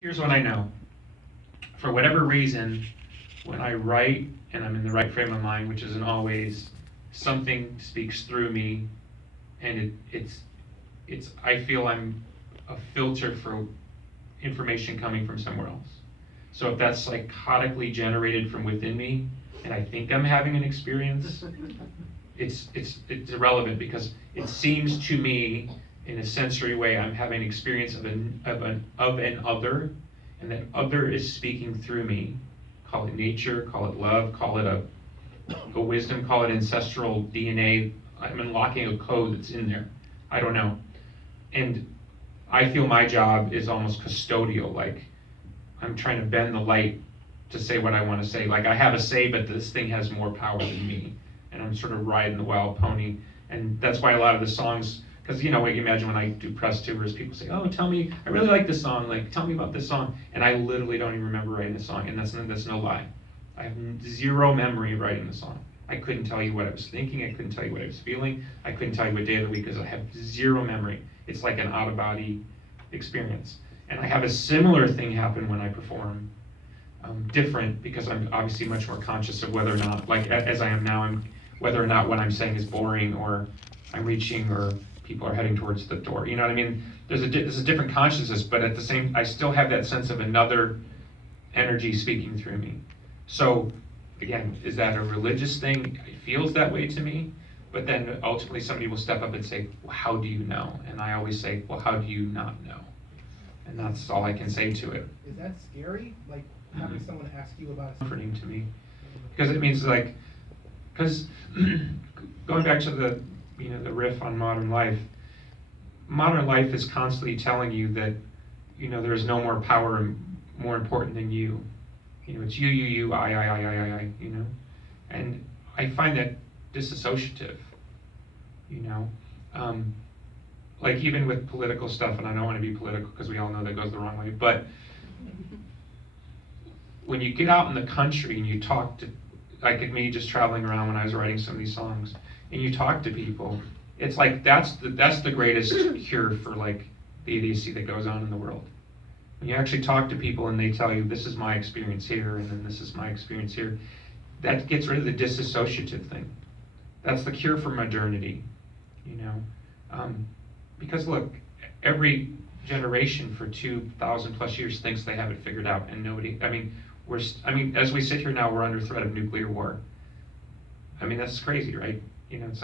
Here's what I know. For whatever reason, when I write and I'm in the right frame of mind, which isn't always, something speaks through me, and it's I feel I'm a filter for information coming from somewhere else. So if that's psychotically generated from within me, and I think I'm having an experience, it's irrelevant because it seems to me, in a sensory way, I'm having an experience of an other, and that other is speaking through me. Call it nature, call it love, call it a wisdom, call it ancestral DNA. I'm unlocking a code that's in there. I don't know. And I feel my job is almost custodial, like I'm trying to bend the light to say what I want to say. Like I have a say, but this thing has more power than me. And I'm sort of riding the wild pony. And that's why a lot of the songs, because you know what you imagine when I do press tours, people say, oh, tell me, I really like this song, like tell me about this song. And I literally don't even remember writing the song, and that's no lie. I have zero memory of writing the song. I couldn't tell you what I was thinking, I couldn't tell you what I was feeling, I couldn't tell you what day of the week, because I have zero memory. It's like an out-of-body experience. And I have a similar thing happen when I perform. Different, because I'm obviously much more conscious of whether or not, like as I am now, whether or not what I'm saying is boring, or I'm reaching, or people are heading towards the door. You know what I mean? There's a different consciousness, but at the same, I still have that sense of another energy speaking through me. So again, is that a religious thing? It feels that way to me, but then ultimately somebody will step up and say, well, how do you know? And I always say, well, how do you not know? And that's all I can say to it. Is that scary? Like having someone ask you about it? Comforting to me, because it means because going back to the the riff on modern life is constantly telling you that there is no more power more important than you. It's you, I. And I find that disassociative. Like even with political stuff, and I don't want to be political because we all know that goes the wrong way, but when you get out in the country and you talk to, like me just traveling around when I was writing some of these songs, and you talk to people, it's like that's the greatest cure for like the idiocy that goes on in the world. When you actually talk to people and they tell you, this is my experience here, and then this is my experience here, that gets rid of the disassociative thing. That's the cure for modernity, because look, every generation for 2,000 plus years thinks they have it figured out, and nobody. As we sit here now, we're under threat of nuclear war. That's crazy, right? It's like